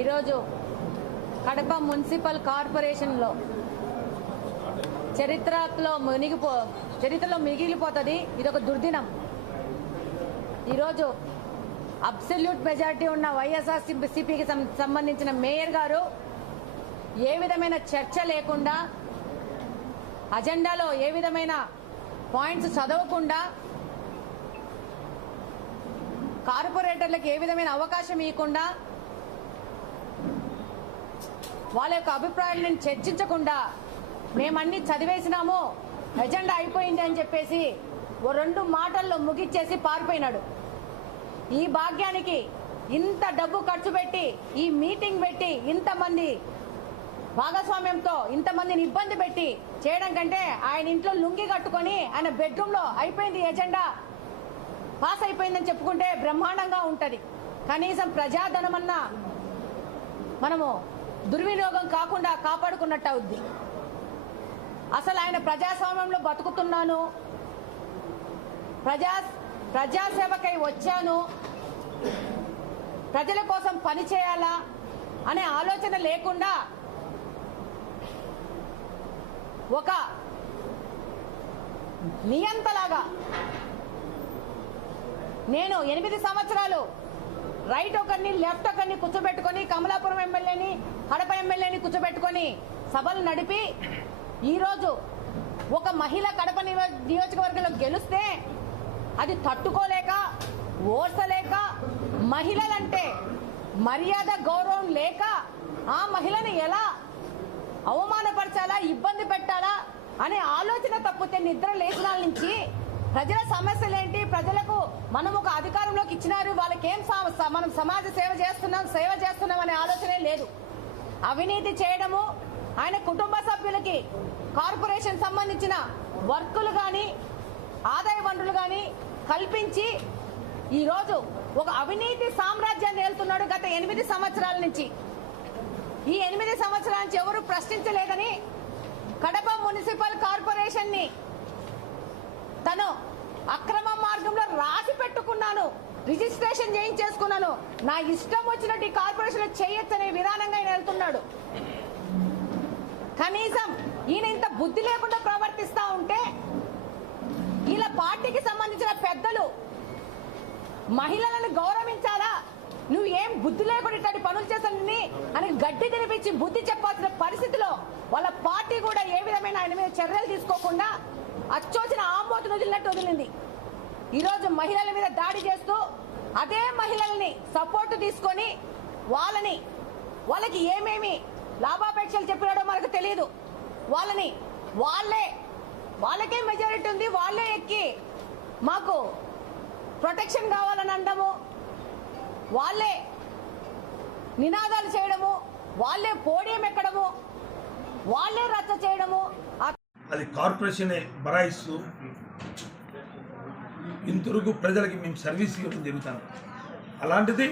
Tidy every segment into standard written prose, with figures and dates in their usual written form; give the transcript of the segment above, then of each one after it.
ఈరోజు కడప మున్సిపల్ కార్పొరేషన్లో చరిత్రలో మిగిలిపోతుంది. ఇదొక దుర్దినం. ఈరోజు అబ్సల్యూట్ మెజారిటీ ఉన్న వైఎస్ఆర్సీపీకి సంబంధించిన మేయర్ గారు ఏ విధమైన చర్చ లేకుండా, అజెండాలో ఏ విధమైన పాయింట్స్ చదవకుండా, కార్పొరేటర్లకు ఏ విధమైన అవకాశం ఇవ్వకుండా, వాళ్ళ యొక్క అభిప్రాయాలను చర్చించకుండా మేమన్నీ చదివేసినాము, ఎజెండా అయిపోయింది అని చెప్పేసి ఓ 2 మాటల్లో ముగిచ్చేసి పారిపోయినాడు. ఈ భాగ్యానికి ఇంత డబ్బు ఖర్చు పెట్టి, ఈ మీటింగ్ పెట్టి, ఇంతమంది భాగస్వామ్యంతో ఇంతమందిని ఇబ్బంది పెట్టి చేయడం కంటే ఆయన ఇంట్లో లుంగి కట్టుకొని ఆయన బెడ్రూమ్లో అయిపోయింది, ఎజెండా పాస్ అయిపోయిందని చెప్పుకుంటే బ్రహ్మాండంగా ఉంటుంది. కనీసం ప్రజాధనమన్నా మనము దుర్వినియోగం కాకుండా కాపాడుకున్నట్టు అవుద్ది. అసలు ఆయన ప్రజాస్వామ్యంలో బతుకుతున్నాను, ప్రజాసేవకై వచ్చాను, ప్రజల కోసం పని చేయాలా అనే ఆలోచన లేకుండా ఒక నియంతలాగా నేను 8 సంవత్సరాలు రైట్ ఒకరిని లెఫ్ట్ ఒకరిని కూర్చోబెట్టుకొని, కమలాపురం ఎమ్మెల్యేని కడప ఎమ్మెల్యేని కూర్చోబెట్టుకొని సభలు నడిపి ఈరోజు ఒక మహిళ కడప నియోజకవర్గంలో గెలిస్తే అది తట్టుకోలేక, ఓర్చలేక, మహిళలంటే మర్యాద గౌరవం లేక ఆ మహిళని ఎలా అవమానపరచాలా, ఇబ్బంది పెట్టాలా అనే ఆలోచన తప్పితే నిద్ర లేచిన నుంచి ప్రజల సమస్యలేంటి, ప్రజలకు మనం ఒక అధికారంలోకి ఇచ్చినారు, వాళ్ళకేం మనం సమాజ సేవ చేస్తున్నాం అనే ఆలోచనే లేదు. అవినీతి చేయడము, ఆయన కుటుంబ సభ్యులకి కార్పొరేషన్ సంబంధించిన వర్కులు కానీ, ఆదాయ వనరులు కానీ కల్పించి ఈరోజు ఒక అవినీతి సామ్రాజ్యాన్ని ఏలుతున్నాడు గత 8 సంవత్సరాల నుంచి. ఈ 8 సంవత్సరాల నుంచి ఎవరు ప్రశ్నించలేదని కడప మున్సిపల్ కార్పొరేషన్ ని తను అక్రమ మార్గంలో రాసి పెట్టుకున్నాను, రిజిస్ట్రేషన్ చేయించేసుకున్నాను, నా ఇష్టం వచ్చినట్టు ఈ కార్పొరేషన్ చేయొచ్చనే విధానంగా ఆయన వెళ్తున్నాడు. కనీసం ఈయన ఇంత బుద్ధి లేకుండా ప్రవర్తిస్తా ఉంటే ఇలా పార్టీకి సంబంధించిన పెద్దలు మహిళలను గౌరవించాలా, నువ్వు ఏం బుద్ధి లేకుండా ఇట్లాంటి పనులు చేస్తానని అని గడ్డి తినిపించి బుద్ధి చెప్పాల్సిన పరిస్థితిలో వాళ్ళ పార్టీ కూడా ఏ విధమైన ఆయన మీద చర్యలు తీసుకోకుండా అచ్చోచిన ఆంబోతును వదిలినట్టు వదిలింది. ఈరోజు మహిళల మీద దాడి చేస్తూ అదే మహిళల్ని సపోర్ట్ తీసుకొని వాళ్ళకి ఏమేమి లాభాపేక్షలు చెప్పినాడో మనకు తెలియదు. వాళ్ళకే మెజారిటీ ఉంది, వాళ్ళే ఎక్కి మాకు ప్రొటెక్షన్ కావాలని అనడము, వాళ్ళే నినాదాలు చేయడము, వాళ్ళే పోడియం ఎక్కడము, వాళ్ళే రచ్చ చేయడము. అది కార్పొరేషనే బరాయిస్తూ ఇంతవరకు ప్రజలకి మేము సర్వీస్ ఇవ్వడం జరుగుతాను. అలాంటిది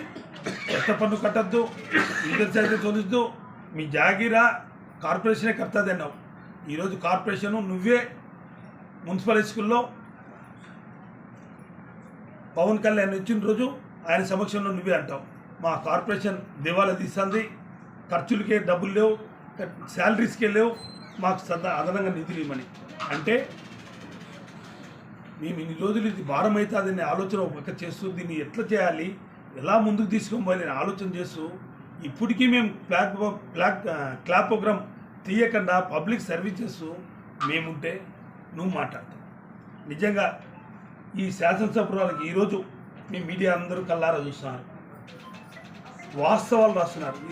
కొత్త పన్ను కట్టద్దు, ఇంటర్ ఛార్జెస్ తోలిద్దు, మీ జాగీరా కార్పొరేషనే కడుతుంది అన్నావు. ఈరోజు కార్పొరేషను నువ్వే మున్సిపల్ స్కూల్లో పవన్ కళ్యాణ్ ఇచ్చిన రోజు ఆయన సమక్షంలో నువ్వే అంటావు మా కార్పొరేషన్ దివాలా తీస్తుంది, ఖర్చులకే డబ్బులు లేవు, శాలరీస్కే లేవు, మాకు అదనంగా నిధులు ఇవ్వమని. అంటే మేము ఇన్ని రోజులు ఇది భారం అవుతుందనే ఆలోచన ఒక పక్క చేస్తూ దీన్ని ఎట్లా చేయాలి, ఎలా ముందుకు తీసుకోవాలని ఆలోచన చేస్తూ ఇప్పటికీ మేము క్లాప్ ప్రోగ్రామ్ తీయకుండా పబ్లిక్ సర్వీస్ చేస్తూ మేముంటే నువ్వు మాట్లాడతావు. నిజంగా ఈ శాసనసభ్యురాలకి ఈరోజు మీ మీడియా అందరూ కల్లారా చూస్తున్నారు, వాస్తవాలు రాస్తున్నారు.